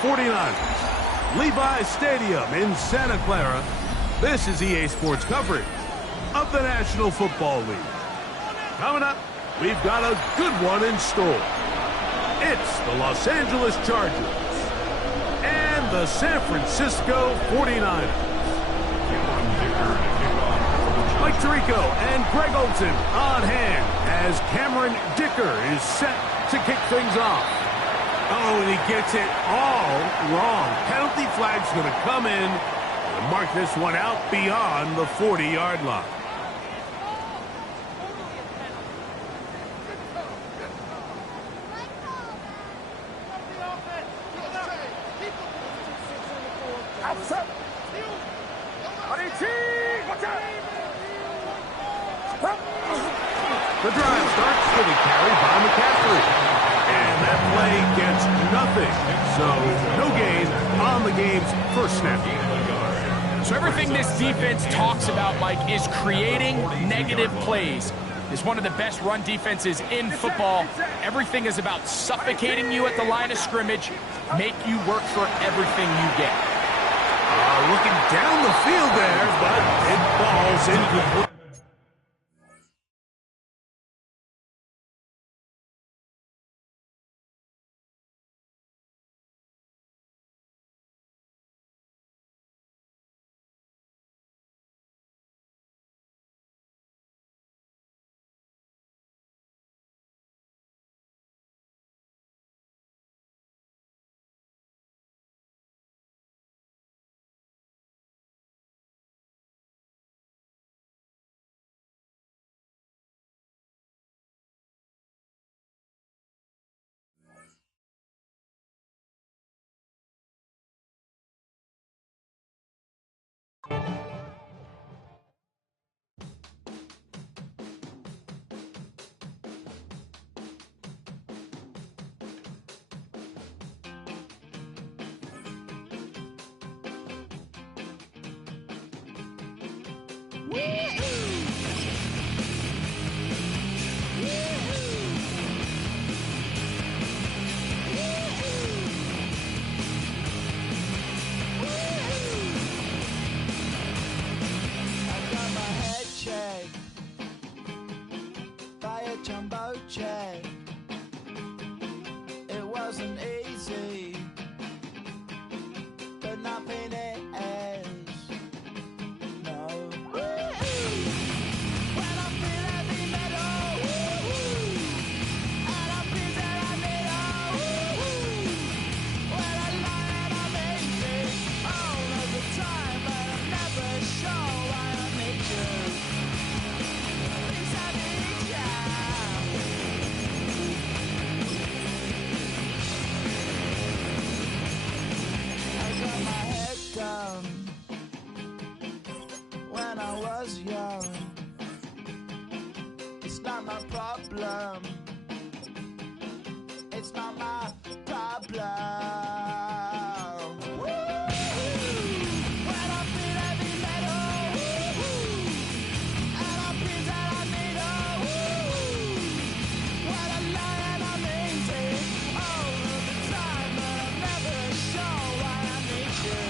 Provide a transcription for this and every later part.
49ers. Levi's Stadium in Santa Clara. This is EA Sports coverage of the National Football League. Coming up, we've got a good one in store. It's the Los Angeles Chargers and the San Francisco 49ers. Mike Tirico and Greg Olson on hand as Cameron Dicker is set to kick things off. Oh, and he gets it all wrong. Penalty flag's going to come in and mark this one out beyond the 40-yard line. The drive starts with a carry by McCaffrey. And that play gets nothing. So no gain on the game's first snap. So everything this defense talks about, Mike, is creating negative plays. It's one of the best run defenses in football. Everything is about suffocating you at the line of scrimmage, make you work for everything you get. Looking down the field there, but it falls incomplete. It wasn't easy, but nothing is. No. When I feel heavy metal, and I feel that I need when I lie and I'm easy all of the time, but I'm never sure why I need you. Things I need you. When I was young, it's not my problem. It's not my problem. When I feel heavy metal, and I feel that I need when I lie and I'm easy all of the time, but I'm never sure why I need you.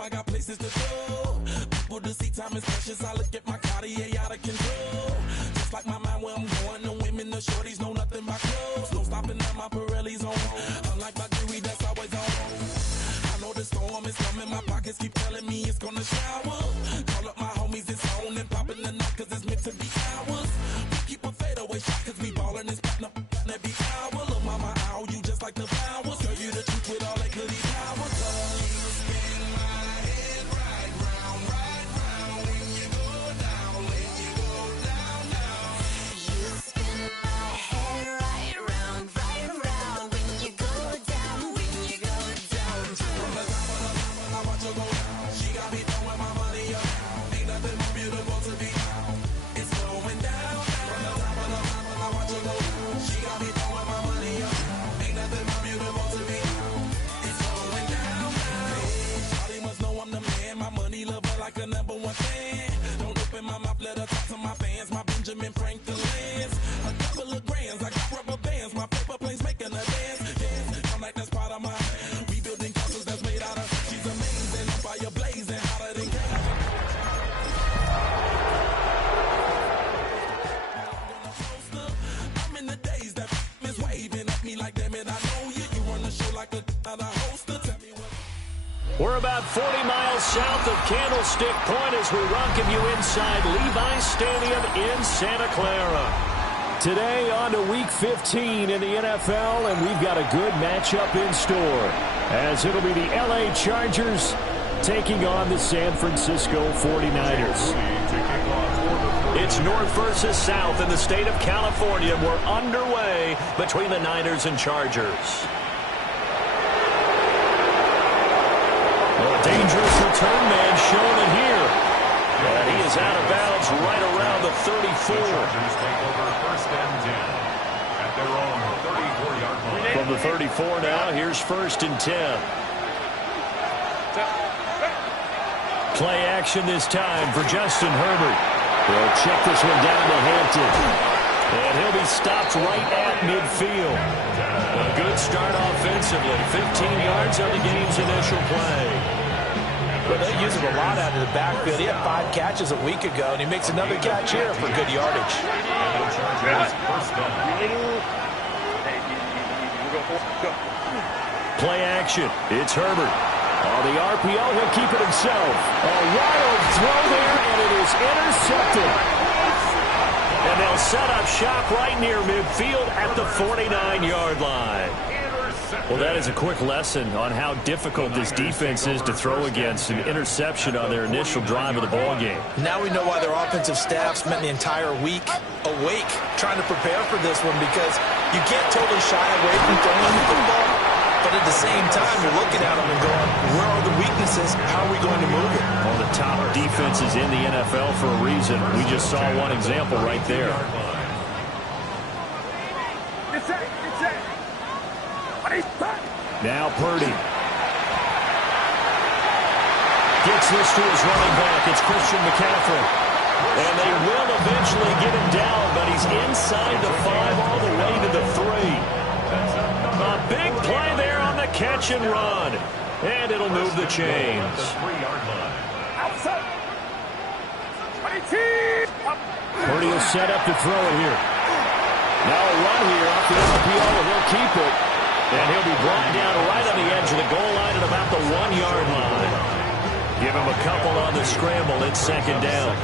I got places to go. People to see, time is precious. I look at my Cartier out of control. Just like my mind where I'm going. The women, the shorties know nothing but clothes. No stopping at my Pirelli's on. Unlike my jewelry, that's always on. I know the storm is coming. My pockets keep telling me it's gonna shower. Call up my homies, it's on and popping the night, cause it's meant to be ours. We keep a fadeaway shot, cause we ballin' and spittin' up every hour. Look, mama, ow, you just like the flowers. Girl, you the truth with all that goody powers. We're about 40 miles south of Candlestick Point as we welcome you inside Levi's Stadium in Santa Clara. Today on to Week 15 in the NFL, and we've got a good matchup in store, as it'll be the LA Chargers taking on the San Francisco 49ers. It's North versus South in the state of California. We're underway between the Niners and Chargers. A dangerous return man showing it here. And he is out of bounds right around the 34. From the 34 now, here's 1st and 10. Play action this time for Justin Herbert. He'll check this one down to Hampton. And he'll be stopped right at midfield. A good start offensively. 15 yards on the game's initial play. Well, they use him a lot out of the backfield. He had 5 catches a week ago, and he makes another catch here for good yardage. Play action. It's Herbert. On the RPO, he'll keep it himself. A wild throw there, and it is intercepted. And they'll set up shop right near midfield at the 49-yard line. Well, that is a quick lesson on how difficult this defense is to throw against. An interception on their initial drive of the ballgame. Now we know why their offensive staff spent the entire week awake trying to prepare for this one, because you can't totally shy away from throwing the football. But at the same time, you're looking at them and going, where are the weaknesses? How are we going to move it? One of the top defenses in the NFL for a reason. We just saw one example right there. Now Purdy. Gets this to his running back. It's Christian McCaffrey. And they will eventually get him down, but he's inside the 5 all the way to the 3. A big play there on the catch and run. And it'll move the chains. Purdy will set up to throw it here. Now a run here off the RPO, and he'll keep it. And he'll be brought down right on the edge of the goal line at about the 1-yard line. Give him a couple on the scramble. It's 2nd down.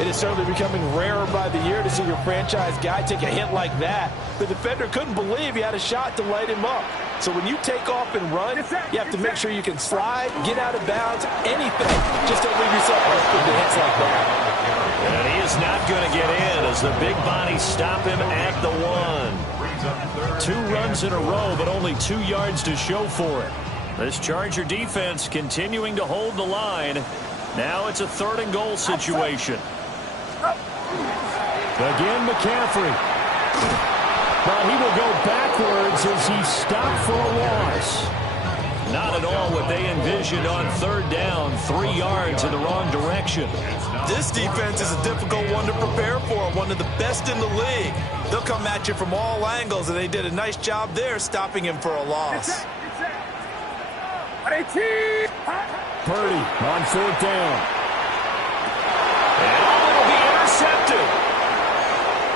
It is certainly becoming rarer by the year to see your franchise guy take a hit like that. The defender couldn't believe he had a shot to light him up. So when you take off and run, you have to make sure you can slide, get out of bounds, anything. Just don't leave yourself open to hits like that. And he is not going to get in as the big bodies stop him at the 1. 2 runs in a row, but only 2 yards to show for it. This Charger defense continuing to hold the line. Now it's a 3rd and goal situation. Again, McCaffrey. But he will go backwards as he's stopped for a loss. Not at all what they envisioned on 3rd down. 3 yards in the wrong direction. This defense is a difficult one to prepare for, one of the best in the league. They'll come at you from all angles, and they did a nice job there stopping him for a loss. Purdy on 4th down. And it'll be intercepted.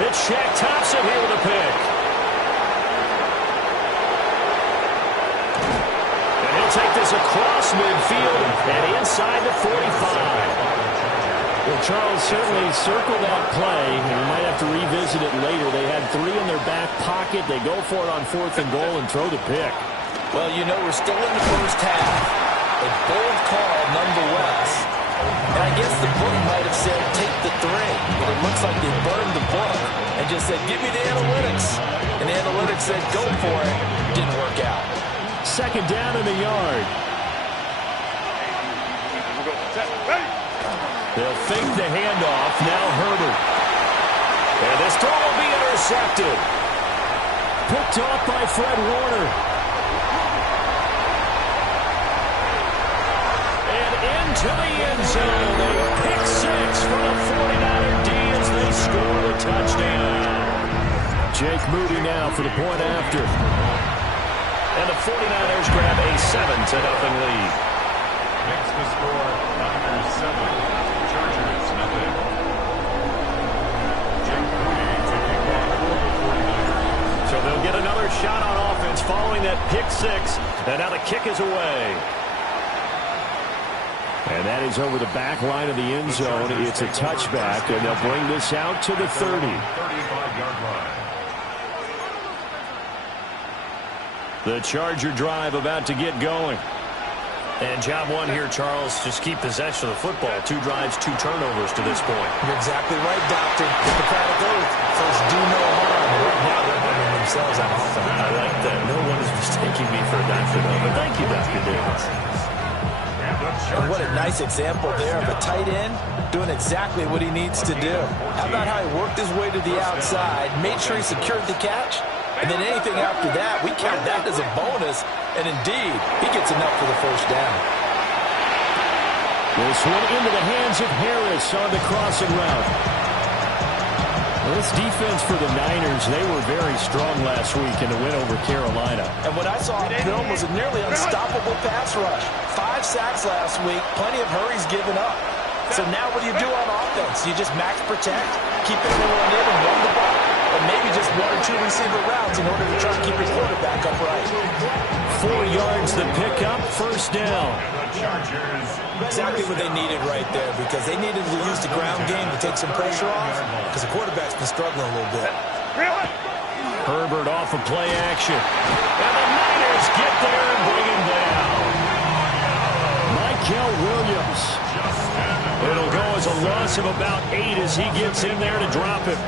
It's Shaq Thompson here with a pick. And he'll take this across midfield and inside the 45. Well, Charles, certainly circle that play, and we might have to revisit it later. They had 3 in their back pocket. They go for it on 4th and goal and throw the pick. Well, you know, we're still in the first half. A bold call nonetheless. And I guess the book might have said, take the 3. But it looks like they burned the book and just said, give me the analytics. And the analytics said, go for it. Didn't work out. 2nd down in the yard. They'll fake the handoff. Now Herbert. And this throw will be intercepted. Picked off by Fred Warner. To the end zone, a pick 6 for the 49er D as they score the touchdown. Jake Moody now for the point after. And the 49ers grab a 7-0 lead. Makes the score Niners 7, Chargers nothing. Jake Moody taking off for the 49ers. So they'll get another shot on offense following that pick 6, and now the kick is away. And that is over the back line of the end zone. It's a touchback, and they'll bring this out to the 30. 35-yard line. The Charger drive about to get going. And job one here, Charles, just keep possession of the football. 2 drives, 2 turnovers to this point. You're exactly right, Doctor. Hippocratic oath. First, do no harm. Right now, they're harming themselves on offense. I like that. No one is mistaking me for a doctor, though. But thank you, Dr. Davis. And what a nice example there of a tight end doing exactly what he needs to do. How about how he worked his way to the outside, made sure he secured the catch, and then anything after that, we count that as a bonus. And indeed, he gets enough for the first down. This one into the hands of Harris on the crossing route. Well, this defense for the Niners, they were very strong last week in the win over Carolina. And what I saw on film was a nearly unstoppable pass rush. 5 sacks last week, plenty of hurries given up. So now what do you do on offense? You just max protect, keep everyone in and run the ball, or maybe just 1 or 2 receiver routes in order to try to keep your quarterback upright. 4 yards the pickup, first down. Exactly what they needed right there, because they needed to use the ground game to take some pressure off, because the quarterback's been struggling a little bit. Herbert off of play action. And the Niners get there and bring him down. Michael Williams. It'll go as a loss of about 8 as he gets in there to drop it.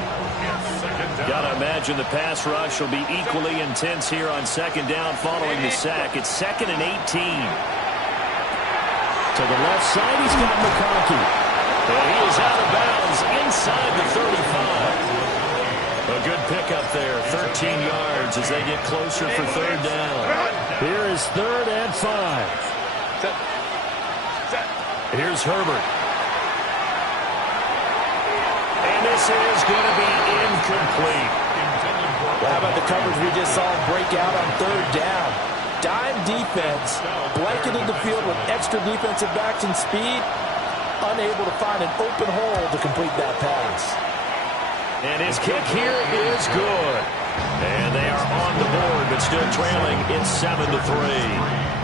Got to imagine the pass rush will be equally intense here on second down following the sack. It's 2nd and 18. To the left side, he's got McConkey. And he is out of bounds inside the 35. A good pickup there, 13 yards as they get closer for third down. Here is 3rd and 5. Here's Herbert. And this is going to be incomplete. Well, how about the coverage we just saw break out on 3rd down? Dime defense, blanketed the field with extra defensive backs and speed, unable to find an open hole to complete that pass. And his kick here is good. And they are on the board, but still trailing. It's 7-3.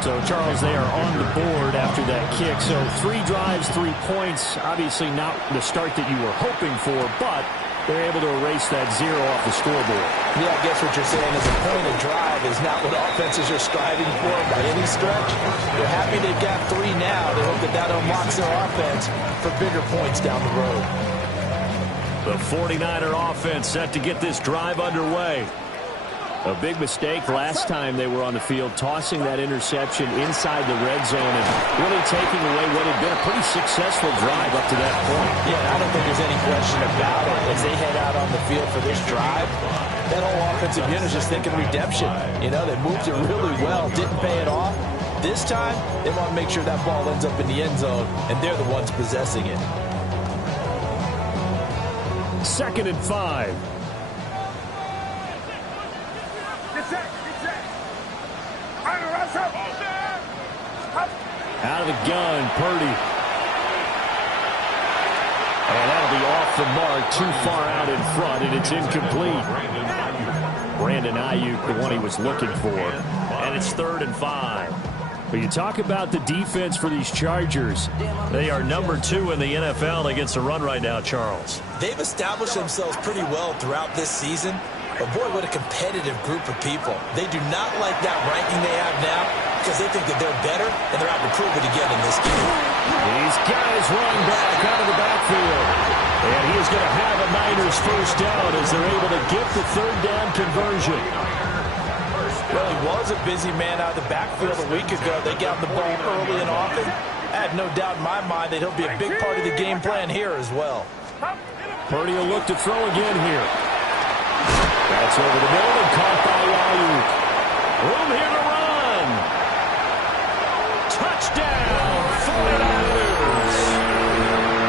So, Charles, they are on the board after that kick. So 3 drives, 3 points. Obviously not the start that you were hoping for, but they're able to erase that 0 off the scoreboard. Yeah, I guess what you're saying is a point of drive is not what offenses are striving for by any stretch. They're happy they've got 3 now. They hope that that unlocks their offense for bigger points down the road. The 49er offense set to get this drive underway. A big mistake last time they were on the field, tossing that interception inside the red zone and really taking away what had been a pretty successful drive up to that point. Yeah, I don't think there's any question about it. As they head out on the field for this drive, that whole offensive unit is just thinking redemption. You know, they moved it really well, didn't pay it off. This time, they want to make sure that ball ends up in the end zone, and they're the ones possessing it. 2nd and 5. Out of the gun, Purdy. And that'll be off the mark, too far out in front, and it's incomplete. Brandon Ayuk, the one he was looking for. And it's 3rd and 5. But you talk about the defense for these Chargers. They are number 2 in the NFL against the run right now, Charles. They've established themselves pretty well throughout this season. But, boy, what a competitive group of people. They do not like that ranking they have now because they think that they're better, and they're out to prove it again in this game. These guys running back out of the backfield. And he is going to have a Niners first down as they're able to get the 3rd down conversion. Well, he was a busy man out of the backfield a week ago. They got the ball early and often. I have no doubt in my mind that he'll be a big part of the game plan here as well. Purdy will look to throw again here. That's over the middle and caught by Ayuk. Room here to run. Touchdown, 49ers.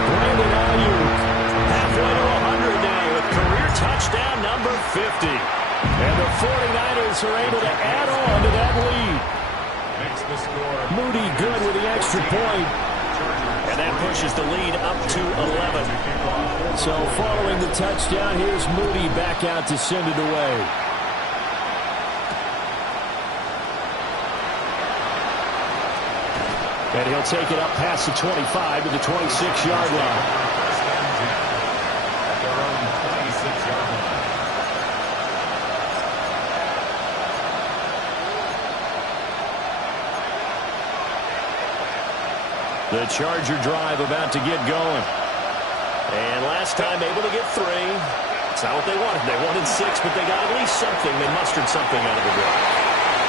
Brandon Ayuk halfway to 100 now with career touchdown number 50. And the 49ers are able to add on to that lead. Makes the score. Moody good with the extra point. And that pushes the lead up to 11. So following the touchdown, here's Moody back out to send it away. And he'll take it up past the 25 to the 26-yard line. At their own 26-yard line. The Charger drive about to get going. And last time able to get 3. It's not what they wanted. They wanted 6, but they got at least something. They mustered something out of the drive.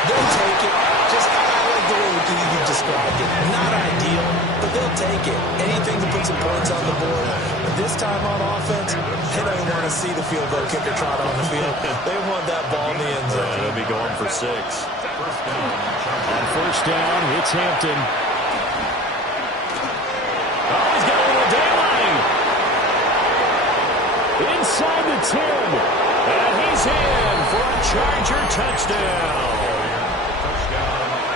They'll take it. Just I like the way you described it. Not ideal, but they'll take it. Anything to put some points on the board. But this time on offense, they don't want to see the field goal kicker trot on the field. They want that ball in the end zone. They'll be going for 6. On first down, it's Hampton. Oh, he's got a little daylight. Inside the 10. And he's in for a Charger touchdown.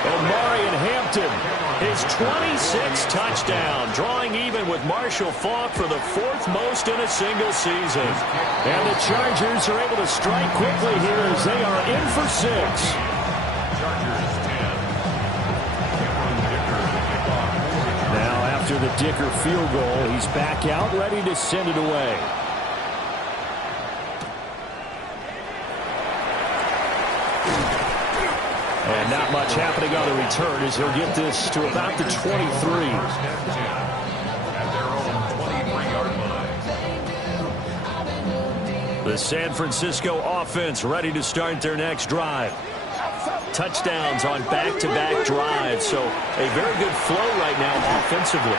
Omarion Hampton, his 26th touchdown, drawing even with Marshall Faulk for the 4th most in a single season. And the Chargers are able to strike quickly here as they are in for 6. Chargers 10. Now after the Dicker field goal, he's back out ready to send it away. And not much happening on the return as he'll get this to about the 23. At their own 23-yard line. The San Francisco offense ready to start their next drive. Touchdowns on back-to-back drives, so a very good flow right now offensively.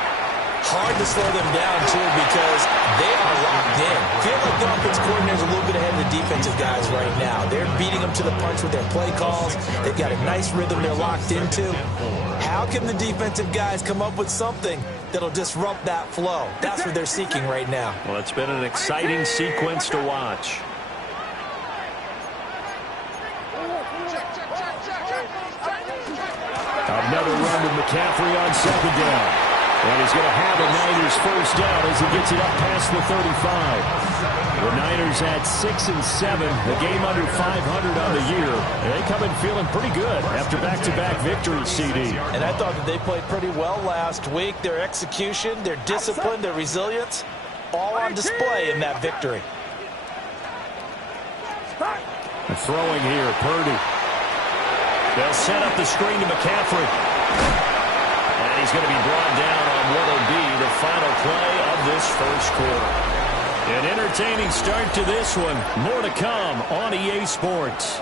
Hard to slow them down, too, because they are locked in. Feel like the offense coordinator's a little bit ahead of the defensive guys right now. They're beating them to the punch with their play calls. They've got a nice rhythm they're locked into. How can the defensive guys come up with something that'll disrupt that flow? That's what they're seeking right now. Well, it's been an exciting sequence to watch. Another run to McCaffrey on second down. And he's going to have a Niners first down as he gets it up past the 35. The Niners had 6 and 7, a game under 500 on the year. And they come in feeling pretty good after back-to-back victories, CD. And I thought that they played pretty well last week. Their execution, their discipline, their resilience, all on display in that victory. Throwing here, Purdy. They'll set up the screen to McCaffrey. And he's going to be brought down on what will be the final play of this first quarter. An entertaining start to this one. More to come on EA Sports.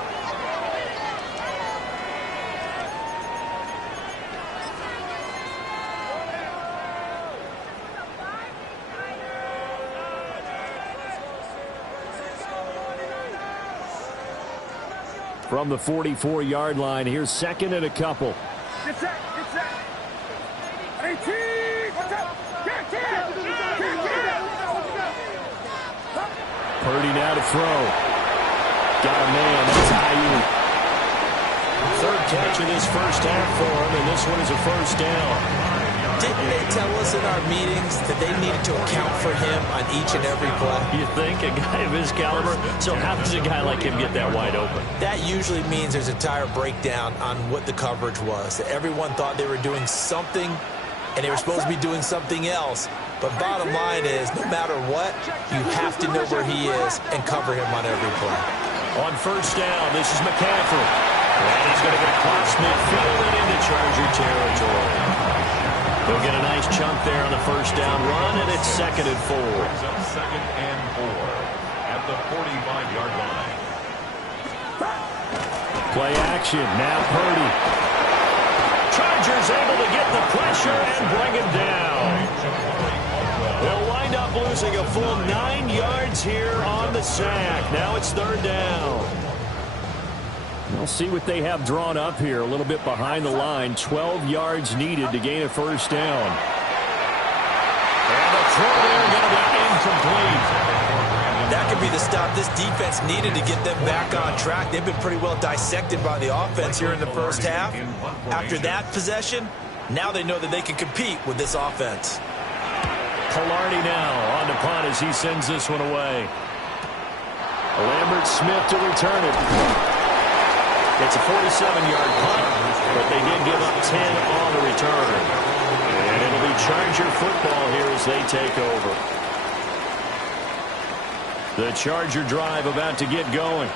From the 44-yard line, here's second and a couple. Get set. 18. Purdy now to throw. Got a man. That's Ayuk. Third catch of this first half for him, and this one is a first down. Didn't they tell us in our meetings that they needed to account for him on each and every play? You think? A guy of his caliber? So how does a guy like him get that wide open? That usually means there's a entire breakdown on what the coverage was. That everyone thought they were doing something, and they were supposed to be doing something else. But bottom line is, no matter what, you have to know where he is and cover him on every play. On first down, this is McCaffrey. And he's going to get across midfield and into Charger territory. They'll get a nice chunk there on the first down run, and it's 2nd and 4. Brings up 2nd and 4 at the 45-yard line. Play action, now Purdy. Chargers able to get the pressure and bring him down. They'll wind up losing a full 9 yards here on the sack. Now it's 3rd down. We'll see what they have drawn up here. A little bit behind the line. 12 yards needed to gain a first down. And the throw there going to be incomplete. That could be the stop this defense needed to get them back on track. They've been pretty well dissected by the offense here in the first half. After that possession, now they know that they can compete with this offense. Palardy now on the punt as he sends this one away. Lambert Smith to return it. It's a 47-yard punt, but they did give up 10 on the return. Charger football here as they take over. The Charger drive about to get going.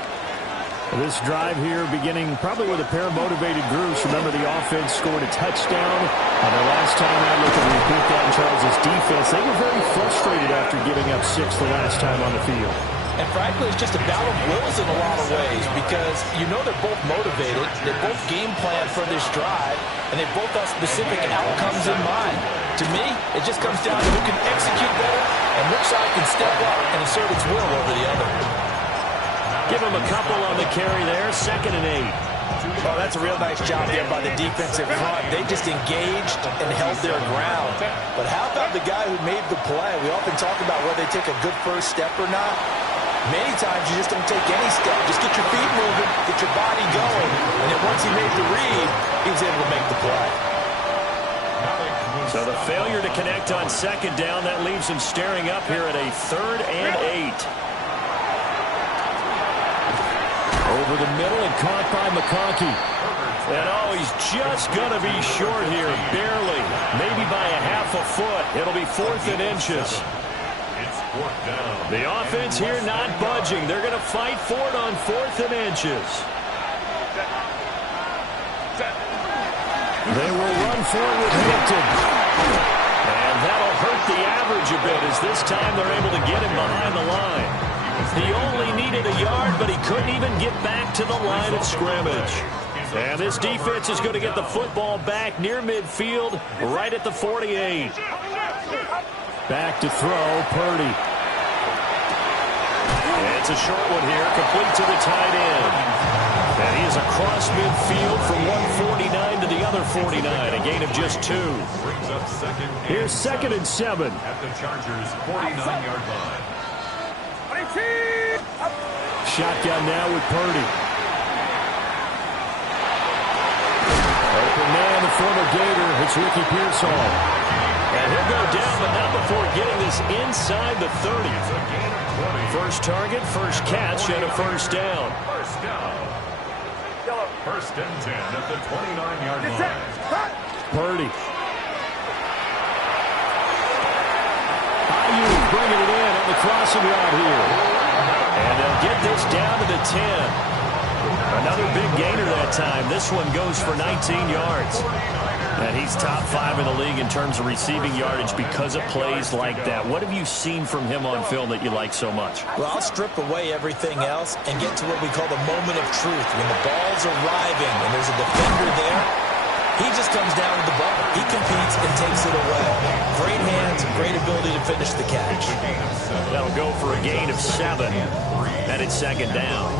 This drive here beginning probably with a pair of motivated groups. Remember, the offense scored a touchdown. And the last time I looked at repeat that in Charles' defense, they were very frustrated after giving up 6 the last time on the field. And frankly, it's just a battle of wills in a lot of ways because you know they're both motivated. They both game plan for this drive, and they both have specific outcomes in mind. To me, it just comes down to who can execute better and which side can step up and assert its will over the other. Give him a couple on the carry there. 2nd and 8. Oh, that's a real nice job there by the defensive front. They just engaged and held their ground. But how about the guy who made the play? We often talk about whether they take a good first step or not. Many times you just don't take any step. Just get your feet moving, get your body going. And then once he made the read, he was able to make the play. So the failure to connect on 2nd down, that leaves him staring up here at a 3rd and 8. Over the middle and caught by McConkey. And he's just going to be short here, barely. Maybe by a half a foot. It'll be 4th and inches. It's 4th down. The offense here not budging. They're going to fight for it on 4th and inches. They will run for it with Hampton. And that'll hurt the average a bit as this time they're able to get him behind the line. He only needed a yard, but he couldn't even get back to the line of scrimmage. And this defense is going to get the football back near midfield, right at the 48. Back to throw, Purdy. And it's a short one here, complete to the tight end. And he is across midfield from 149 to the other 49, a gain of just 2. Brings up 2nd. Here's 2nd and 7. At the Chargers' 49-yard line. Shotgun now with Purdy. Open man, the former Gator. It's Ricky Pearsall. And he'll go down, but not before getting this inside the 30. First target, first catch, and a first down. First down. 1st and 10 at the 29-yard line. Purdy. Ayuk bringing it in on the crossing route here. And they'll get this down to the 10. Another big gainer that time. This one goes for 19 yards. And he's top 5 in the league in terms of receiving yardage because of plays like that. What have you seen from him on film that you like so much? Well, I'll strip away everything else and get to what we call the moment of truth. When the ball's arriving and there's a defender there, he just comes down with the ball. He competes and takes it away. Great hands, great ability to finish the catch. That'll go for a gain of 7. And it's 2nd down.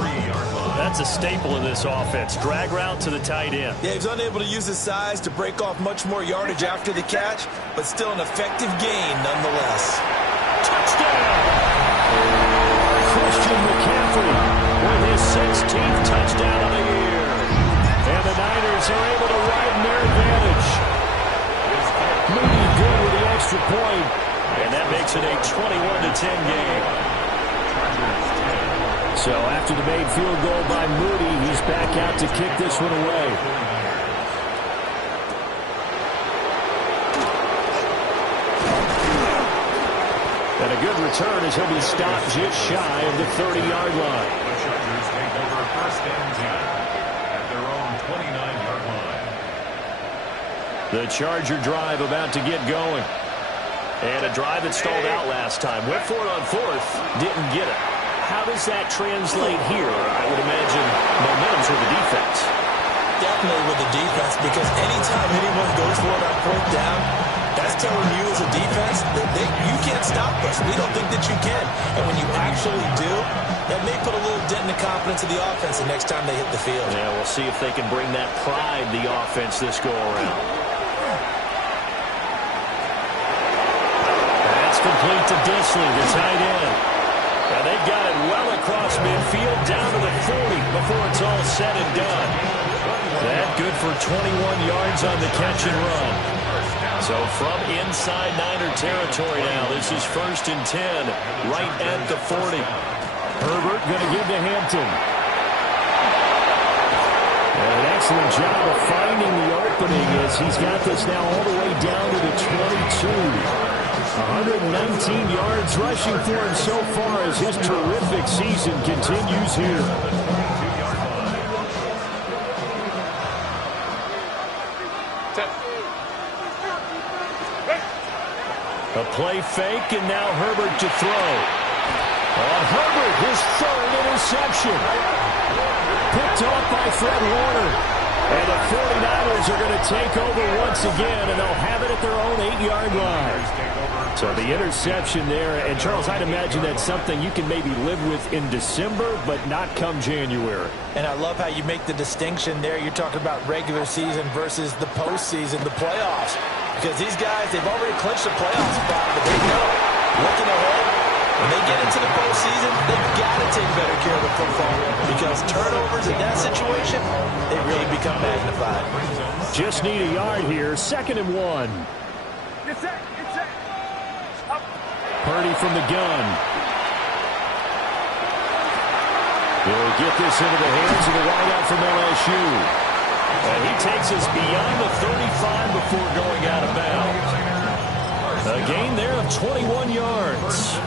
That's a staple in this offense. Drag route to the tight end. Yeah, he's unable to use his size to break off much more yardage after the catch, but still an effective gain nonetheless. Touchdown! Christian McCaffrey with his 16th touchdown of the year. And the Niners are able to widen their advantage. Moody good with the extra point. And that makes it a 21-10 game. So after the made field goal by Moody, he's back out to kick this one away. And a good return as he'll be stopped just shy of the 30-yard line. The Chargers take over 1st and 10 at their own 29-yard line. The Charger drive about to get going. And a drive that stalled out last time. Went for it on 4th, didn't get it. How does that translate here? I would imagine momentum's with the defense. Definitely with the defense, because anytime anyone goes for it on 4th down, that's telling you as a defense that you can't stop us. We don't think that you can. And when you actually do, that may put a little dent in the confidence of the offense the next time they hit the field. Yeah, we'll see if they can bring that pride the offense this go-around. That's complete to Disley, the tight end. And they've got it well across midfield, down to the 40 before it's all said and done. That good for 21 yards on the catch and run. So from inside Niner territory now, this is 1st and 10, right at the 40. Herbert going to give to Hampton. An excellent job of finding the opening as he's got this now all the way down to the 22. 119 yards rushing for him so far as his terrific season continues here. A play fake, and now Herbert to throw. Herbert, his third interception. Picked off by Fred Warner. And the 49ers are going to take over once again, and they'll have it at their own 8-yard line. So the interception there, and Charles, I'd imagine that's something you can maybe live with in December, but not come January. And I love how you make the distinction there. You're talking about regular season versus the postseason, the playoffs. Because these guys, they've already clinched a playoff spot, but they know, looking ahead, when they get into the postseason, they've got to take better care of the football because turnovers in that situation, they really become magnified. Just need a yard here, 2nd and 1. Purdy from the gun. He'll get this into the hands of the wideout from LSU. And he takes us beyond the 35 before going out of bounds. A gain there of 21 yards.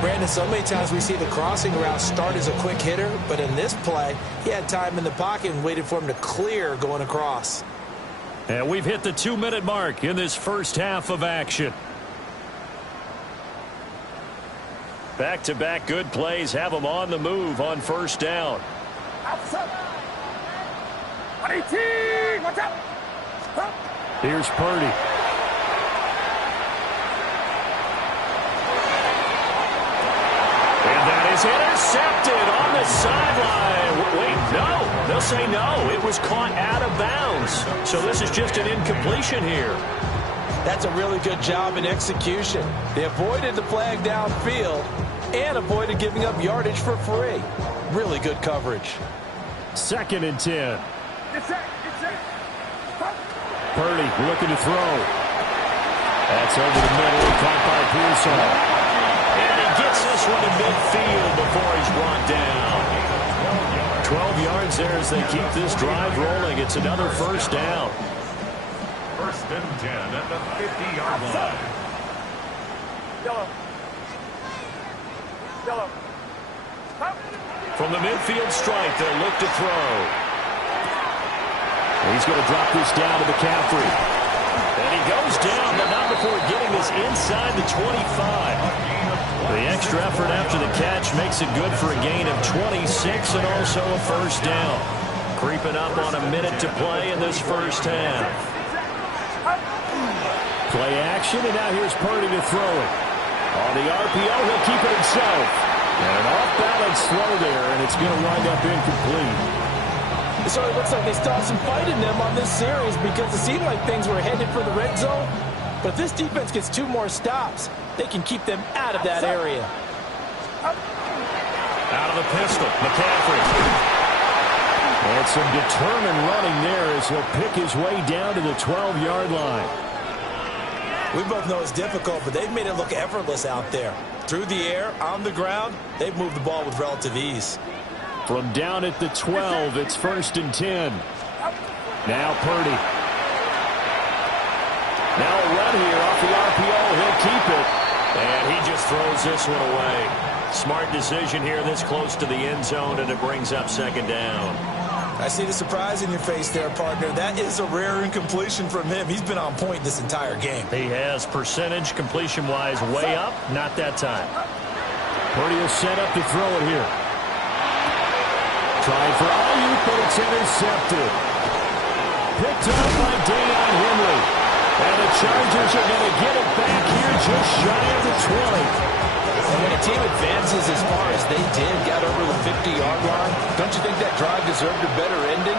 Brandon, so many times we see the crossing route start as a quick hitter, but in this play, he had time in the pocket and waited for him to clear going across. And we've hit the 2-minute mark in this first half of action. Back-to-back good plays have them on the move on first down. Here's Purdy. And that is intercepted on the sideline. Wait, no. They'll say no. It was caught out of bounds. So this is just an incompletion here. That's a really good job in execution. They avoided the flag downfield and avoided giving up yardage for free. Really good coverage. 2nd and 10. Purdy looking to throw. That's over the middle, caught by Pearsall. And he gets this one to midfield before he's brought down. 12 yards there as they keep this drive rolling. It's another first down. 1st and 10 at the 50-yard line. From the midfield stripe, they'll look to throw. He's going to drop this down to McCaffrey. And he goes down, but not before getting this inside the 25. The extra effort after the catch makes it good for a gain of 26 and also a first down. Creeping up on a minute to play in this first half. Play action, and now here's Purdy to throw it. On the RPO, he'll keep it himself. And an off-balance throw there, and it's going to wind up incomplete. So it looks like they still have some fight in them on this series because it seemed like things were headed for the red zone. But if this defense gets 2 more stops, they can keep them out of that area. Out of the pistol, McCaffrey. And some determined running there as he'll pick his way down to the 12-yard line. We both know it's difficult, but they've made it look effortless out there. Through the air, on the ground, they've moved the ball with relative ease. From down at the 12, it's 1st and 10. Now Purdy. Now a run here off the RPO. He'll keep it. And he just throws this one away. Smart decision here this close to the end zone, and it brings up 2nd down. I see the surprise in your face there, partner. That is a rare incompletion from him. He's been on point this entire game. He has percentage completion-wise way up. Not that time. Purdy will set up to throw it here. Trying for Ayuk, but it's intercepted. Picked up by Deion Henry. And the Chargers are going to get it back here just shy of the 20. And when a team advances as far as they did, got over the 50-yard line, don't you think that drive deserved a better ending?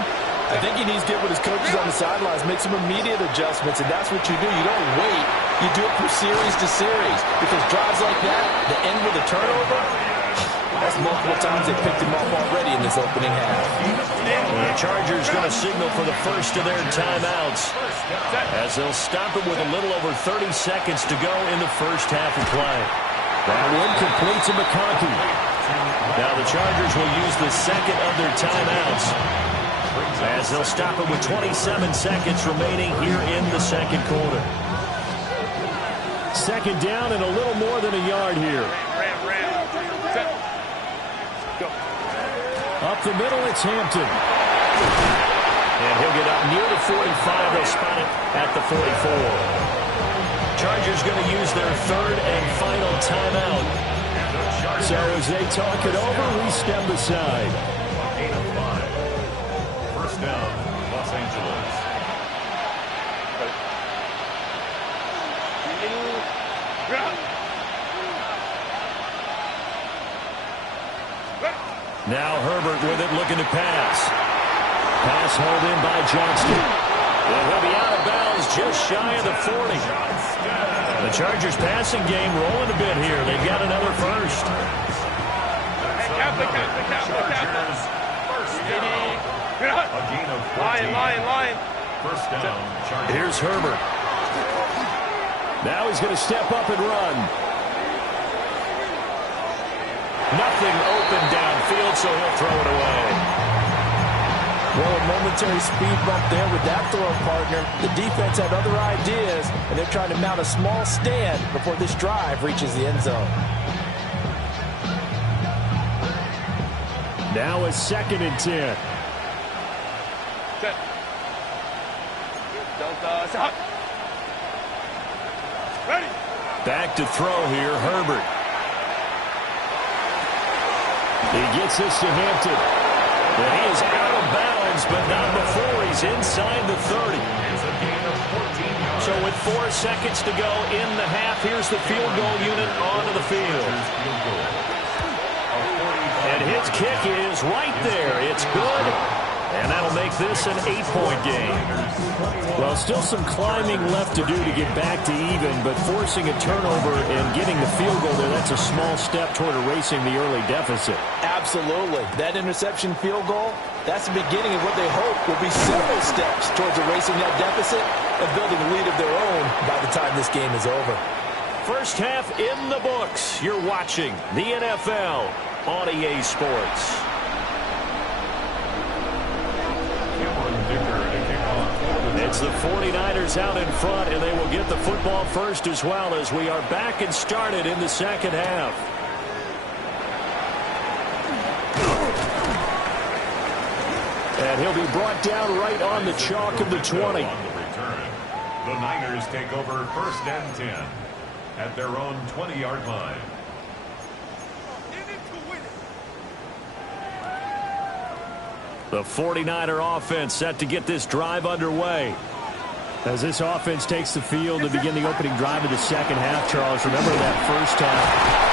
I think he needs to get with his coaches on the sidelines, make some immediate adjustments, and that's what you do. You don't wait. You do it from series to series because drives like that, that end with a turnover, that's multiple times they picked him off already in this opening half. The Chargers going to signal for the first of their timeouts as they'll stop it with a little over 30 seconds to go in the first half of play. That one complete to McConkey. Now the Chargers will use the second of their timeouts as they'll stop it with 27 seconds remaining here in the second quarter. Second down and a little more than a yard here. Up the middle, it's Hampton. And he'll get up near the 45. They'll spot it at the 44. Chargers going to use their third and final timeout. So as they talk it over, we step aside. Gain of 5. First down, Los Angeles. Now Herbert with it, looking to pass. Pass hauled in by Johnston. And he'll be out of bounds just shy of the 40. The Chargers passing game rolling a bit here. They've got another first. A gain of 14. First down, Chargers. Here's Herbert. Now he's going to step up and run. Nothing open downfield, so he'll throw it away. Well, a momentary speed bump there with that throw, partner. The defense had other ideas, and they're trying to mount a small stand before this drive reaches the end zone. Now a 2nd and 10. Back to throw here, Herbert. He gets this to Hampton. And he is out of bounds, but not before he's inside the 30. So with 4 seconds to go in the half, here's the field goal unit onto the field. And his kick is right there. It's good. And that'll make this an 8-point game. Well, still some climbing left to do to get back to even, but forcing a turnover and getting the field goal there, that's a small step toward erasing the early deficit. Absolutely. That interception field goal, that's the beginning of what they hope will be several steps towards erasing that deficit and building a lead of their own by the time this game is over. First half in the books. You're watching the NFL on EA Sports. It's the 49ers out in front, and they will get the football first as well as we are back and started in the second half. And he'll be brought down right on the chalk of the 20. On the return, the Niners take over first and 10 at their own 20-yard line. The 49er offense set to get this drive underway. As this offense takes the field to begin the opening drive of the second half, Charles, remember that first half,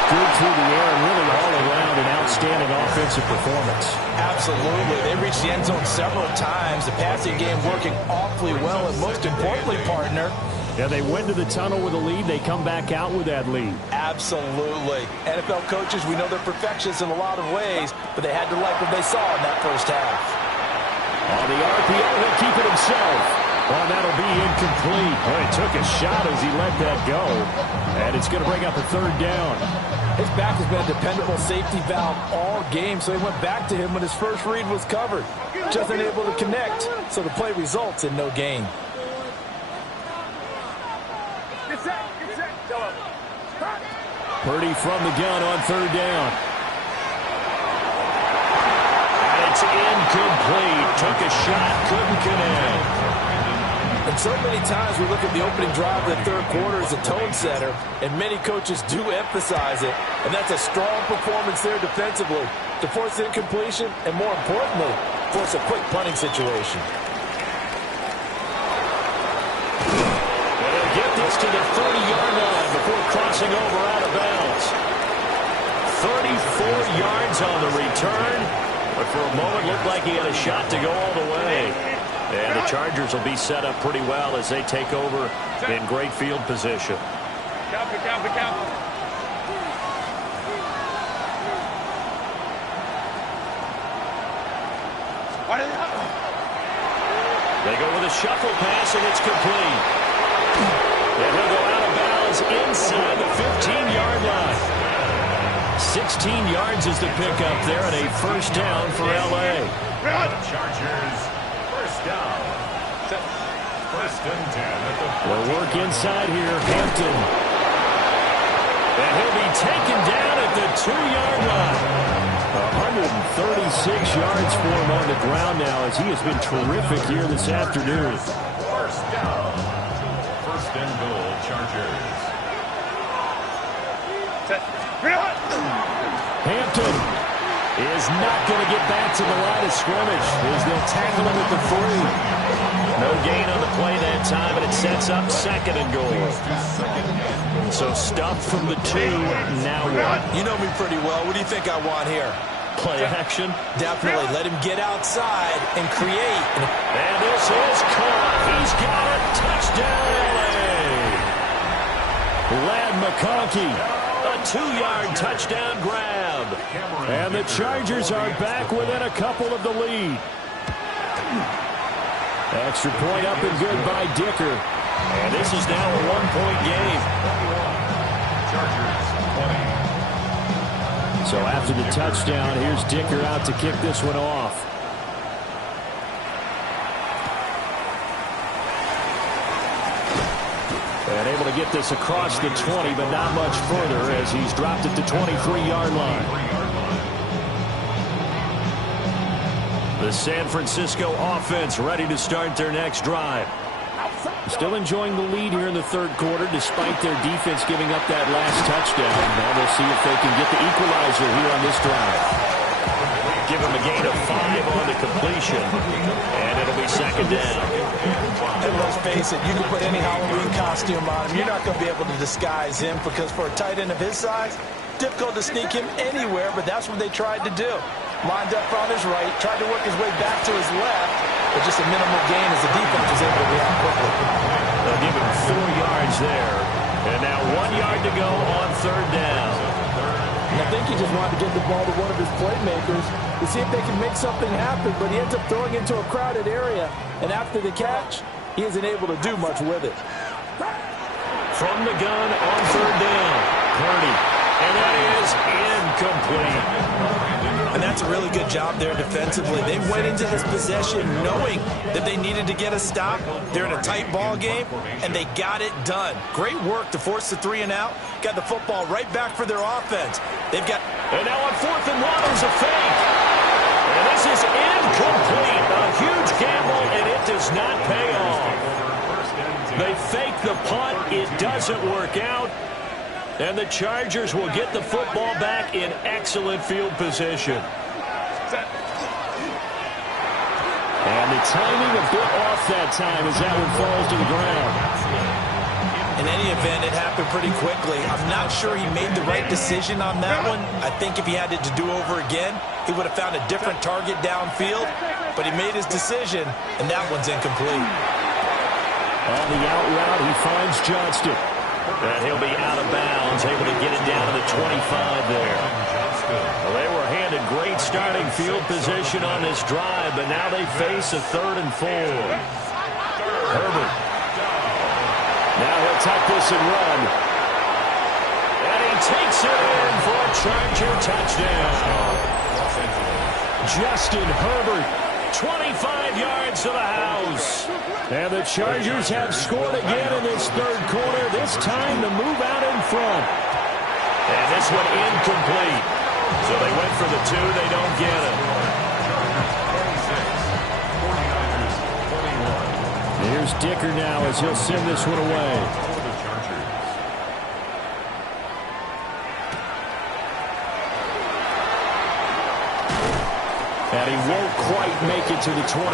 good through the air and really all around an outstanding offensive performance. Absolutely. They reached the end zone several times. The passing game working awfully well, and most importantly, partner, yeah, they went to the tunnel with a lead. They come back out with that lead. absolutely. NFL coaches, we know they're perfectionists in a lot of ways, but they had to like what they saw in that first half. On the RPO, he'll keep it himself. Well, that'll be incomplete. Well, he took a shot as he let that go, and it's going to bring up a third down. His back has been a dependable safety valve all game, so he went back to him when his first read was covered. Just unable to connect, so the play results in no gain. Purdy from the gun on third down. And it's incomplete. Took a shot, couldn't connect. And so many times we look at the opening drive of the third quarter as a tone setter, and many coaches do emphasize it, and that's a strong performance there defensively to force incompletion and, more importantly, force a quick punting situation. They'll get this to the 30-yard line before crossing over out of bounds. 34 yards on the return, but for a moment looked like he had a shot to go all the way. And the Chargers will be set up pretty well as they take over in great field position. They go with a shuffle pass, and it's complete. And he'll go out of bounds inside the 15-yard line. 16 yards is the pickup there, and a first down for L.A. Chargers, first down. First and 10 at the They'll work inside here. Hampton. And he'll be taken down at the 2-yard line. 136 yards for him on the ground now, as he has been terrific here this afternoon. first down. First and goal, Chargers. Hampton is not going to get back to the line of scrimmage as they'll tackle him at the 3. No gain on the play that time, and it sets up second and goal. So stuff from the 2, now what? You know me pretty well. What do you think I want here? Play action. Definitely. Let him get outside and create. And this is caught. He's got it. Touchdown, L.A. Lad McConkey. A 2-yard touchdown grab. And the Chargers are back within a couple of the lead. Extra point up and good by Dicker. And this is now a 1-point game. So after the touchdown, here's Dicker out to kick this one off. And able to get this across the 20, but not much further as he's dropped at the 23-yard line. The San Francisco offense ready to start their next drive. Still enjoying the lead here in the third quarter despite their defense giving up that last touchdown. Now we'll see if they can get the equalizer here on this drive. Give him a gain of 5 on the completion. And it'll be second down. And let's face it, you can put any Halloween costume on him. You're not going to be able to disguise him because for a tight end of his size, difficult to sneak him anywhere, but that's what they tried to do. Lined up on his right, tried to work his way back to his left, but just a minimal gain as the defense was able to react quickly. They'll give him 4 yards there. And now 1 yard to go on third down. And I think he just wanted to get the ball to one of his playmakers to see if they can make something happen, but he ends up throwing into a crowded area. And after the catch, he isn't able to do much with it. From the gun on third down, Purdy. And that is incomplete. And that's a really good job there defensively. They went into this possession knowing that they needed to get a stop. They're in a tight ball game, and they got it done. Great work to force the 3 and out. Got the football right back for their offense. They've got... And now on 4th and 1, there's a fake. And this is incomplete. A huge gamble, and it does not pay off. They fake the punt. It doesn't work out. And the Chargers will get the football back in excellent field position. And the timing a bit off that time as that one falls to the ground. In any event, it happened pretty quickly. I'm not sure he made the right decision on that one. I think if he had it to do over again, he would have found a different target downfield. But he made his decision, and that one's incomplete. On the out route, he finds Johnston. And he'll be out of bounds, able to get it down to the 25 there. Well, they were handed great starting field position on this drive, but now they face a 3rd and 4. Herbert. Now he'll tuck this and run. And he takes it in for a Charger touchdown. Justin Herbert, 25 yards to the house. And the Chargers have scored again in this third quarter, this time to move out in front. And this one incomplete. So they went for the 2, they don't get it. Here's Dicker now as he'll send this one away. And he won't quite make it to the 25. The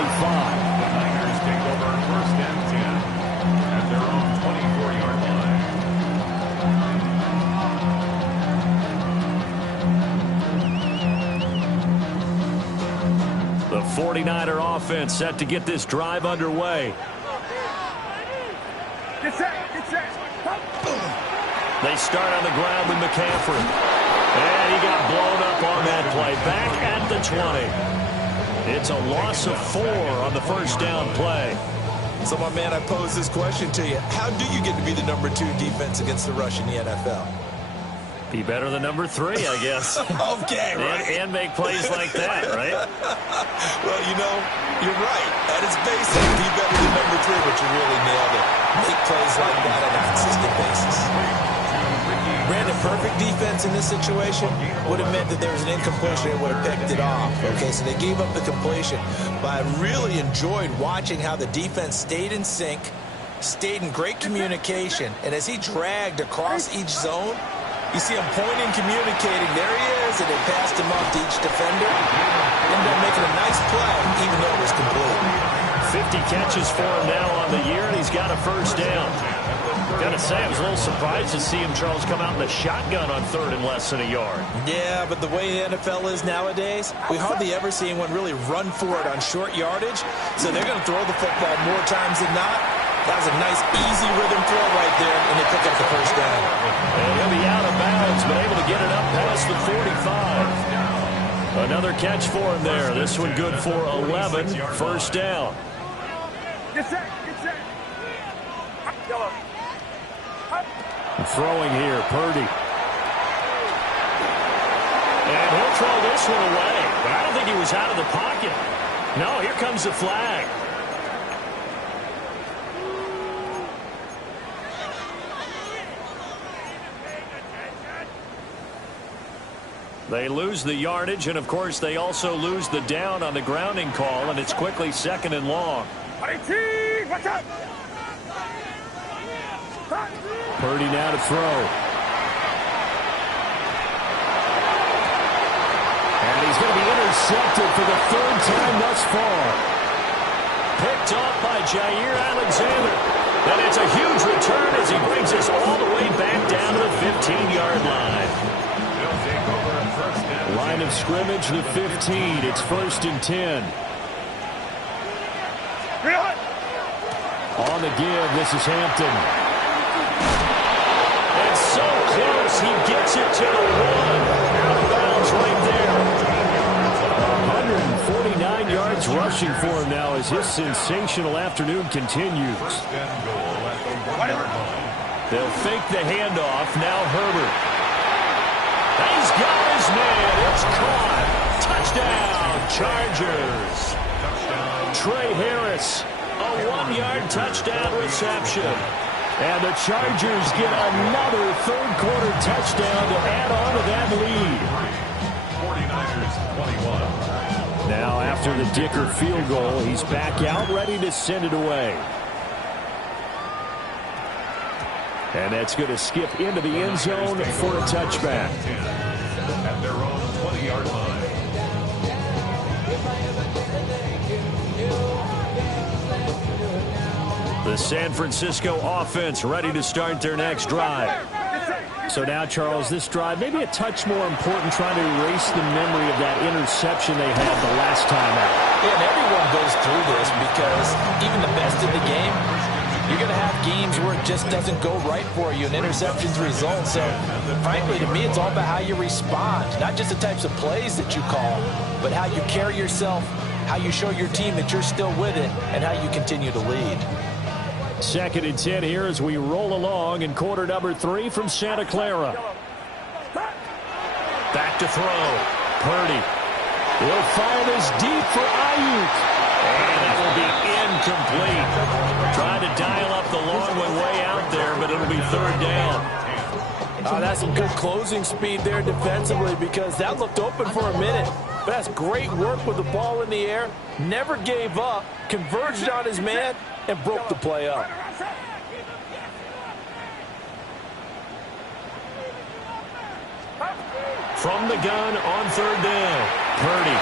Niners take over first and 10 at their own 24-yard line. The 49er offense set to get this drive underway. They start on the ground with McCaffrey. And he got blown up on that play. Back at the 20. It's a loss of 4 on the first down play. So, my man, I pose this question to you. How do you get to be the #2 defense against the rush in the NFL? Be better than number 3, I guess. Okay, right. And make plays like that, right? Well, you know, you're right. At its basic, be better than number 3, but you really nailed it. Make plays like that on a consistent basis. Brandon, perfect defense in this situation would have meant that there was an incompletion and would have picked it off. Okay, so they gave up the completion. But I really enjoyed watching how the defense stayed in sync, stayed in great communication, and as he dragged across each zone, you see him pointing, communicating. There he is, and they passed him off to each defender. Ended up making a nice play, even though it was complete. 50 catches for him now on the year, and he's got a first down. Gotta say, I was a little surprised to see him, Charles, come out in the shotgun on 3rd and less than a yard. Yeah, but the way the NFL is nowadays, we hardly ever see anyone really run for it on short yardage. So they're going to throw the football more times than not. That was a nice, easy rhythm throw right there, and they pick up the first down. And he'll be out of bounds, but able to get it up past the 45. Another catch for him there. This one good for 11. First down. Get set. Throwing here, Purdy. And he'll throw this one away, but I don't think he was out of the pocket. No, here comes the flag. They lose the yardage, and of course they also lose the down on the grounding call, and it's quickly 2nd and long. Watch out! Purdy now to throw. And he's going to be intercepted for the 3rd time thus far. Picked off by Jair Alexander. And it's a huge return as he brings us all the way back down to the 15-yard line. Line of scrimmage, the 15. It's 1st and 10. On the give, this is Hampton. And so close, he gets it to the 1. Out of bounds right there. 149 yards rushing for him now as his sensational afternoon continues. They'll fake the handoff. Now Herbert. He's got his man. It's caught. Touchdown, Chargers. Trey Harris, a 1-yard touchdown reception. And the Chargers get another 3rd-quarter touchdown to add on to that lead. 49ers 21. Now, after the Dicker field goal, he's back out, ready to send it away. And that's going to skip into the end zone for a touchback. At their own 20-yard line. The San Francisco offense ready to start their next drive. So now, Charles, this drive maybe a touch more important, trying to erase the memory of that interception they had the last time out. Yeah, and everyone goes through this because even the best in the game, you're going to have games where it just doesn't go right for you, and interceptions result. So, frankly, to me, it's all about how you respond, not just the types of plays that you call, but how you carry yourself, how you show your team that you're still with it, and how you continue to lead. 2nd and 10 here as we roll along in quarter number 3 from Santa Clara. Back to throw. Purdy. He'll fire this deep for Ayuk. And that will be incomplete. Trying to dial up the long one way out there, but it'll be 3rd down. That's some good closing speed there defensively because that looked open for a minute. But that's great work with the ball in the air. Never gave up. Converged on his man and broke the play up. From the gun on 3rd down. Purdy.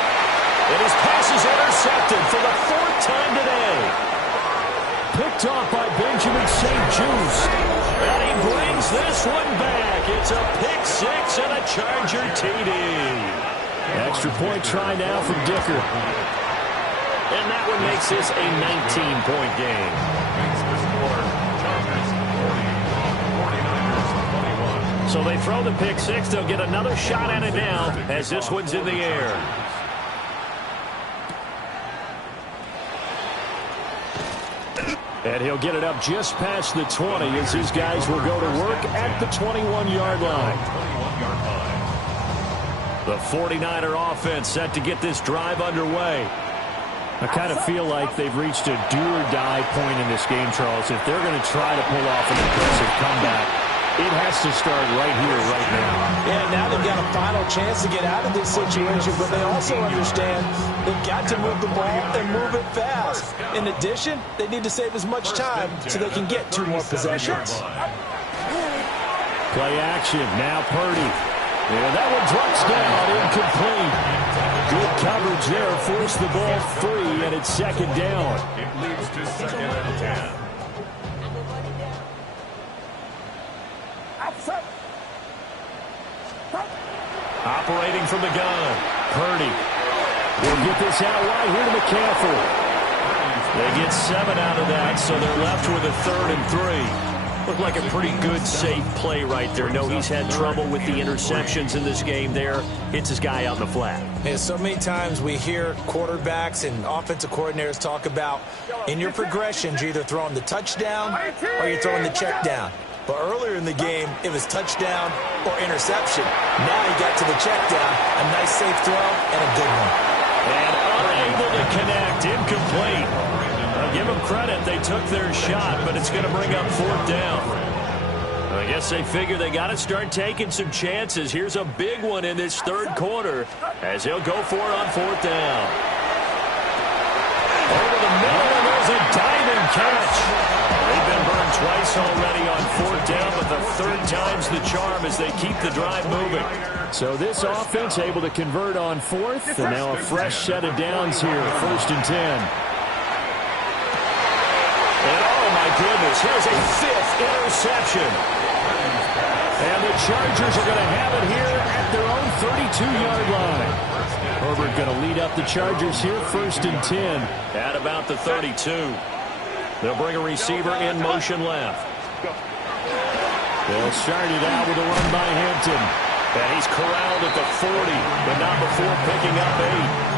And his pass is intercepted for the 4th time today. Picked off by Benjamin St. Just. And he brings this one back. It's a pick 6 and a Charger TD. Extra point try now from Dicker. And that one makes this a 19-point game. So they throw the pick 6. They'll get another shot at it now as this one's in the air. And he'll get it up just past the 20 as his guys will go to work at the 21-yard line. The 49er offense set to get this drive underway. I kind of feel like they've reached a do-or-die point in this game, Charles. If they're going to try to pull off an impressive comeback, it has to start right here, right now. Yeah, now they've got a final chance to get out of this situation, but they also understand they've got to move the ball and move it fast. In addition, they need to save as much time so they can get 2 more possessions. Play action, now Purdy. Yeah, that one drops down, incomplete. Good coverage there, forced the ball free, and it's second down. It leads to second and 10. Operating from the gun, Purdy will get this out wide here to McCaffrey. They get 7 out of that, so they're left with a 3rd and 3. Looked like a pretty good, safe play right there. No, he's had trouble with the interceptions in this game there. Hits his guy out in the flat. Yeah, so many times we hear quarterbacks and offensive coordinators talk about in your progressions, you're either throwing the touchdown or you're throwing the check down. But earlier in the game, it was touchdown or interception. Now you got to the check down, a nice safe throw, and a good one. And unable to connect, incomplete. Give them credit, they took their shot, but it's going to bring up 4th down. I guess they figure they got to start taking some chances. Here's a big one in this 3rd quarter as he'll go for it on 4th down. Over the middle, and there's a diving catch. They've been burned twice already on 4th down, but the 3rd time's the charm as they keep the drive moving. So this offense able to convert on 4th, and now a fresh set of downs here, 1st and 10. And oh my goodness, here's a 5th interception. And the Chargers are going to have it here at their own 32-yard line. Herbert going to lead up the Chargers here, 1st and 10. At about the 32. They'll bring a receiver in motion left. They'll start it out with a run by Hampton. And he's corralled at the 40, but not before picking up 8.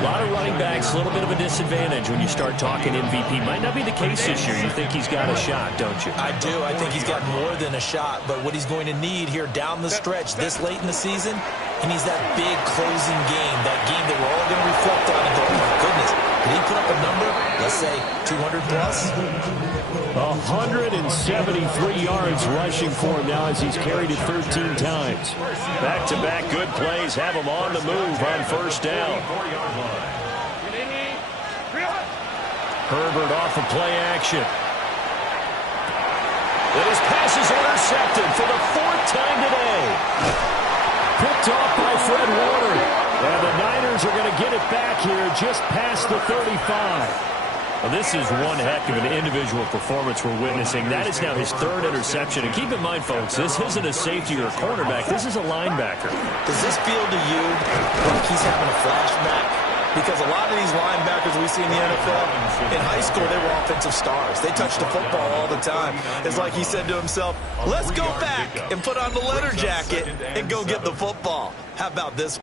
A lot of running backs, a little bit of a disadvantage when you start talking MVP. Might not be the case this year. You think he's got a shot, don't you? I do. I think he's got more than a shot. But what he's going to need here down the stretch this late in the season, he needs that big closing game, that game that we're all going to reflect on and go, oh, my goodness, did he put up a number, let's say, 200 plus? 173 yards rushing for him now as he's carried it 13 times. Back-to-back good plays have him on the move on 1st down. Herbert off of play action. And his pass is intercepted for the 4th time today. Picked off by Fred Warner. And the Niners are going to get it back here just past the 35. Well, this is one heck of an individual performance we're witnessing. That is now his 3rd interception. And keep in mind, folks, this isn't a safety or a cornerback. This is a linebacker. Does this feel to you like he's having a flashback? Because a lot of these linebackers we see in the NFL, in high school, they were offensive stars. They touched the football all the time. It's like he said to himself, let's go back and put on the leather jacket and go get the football. How about this?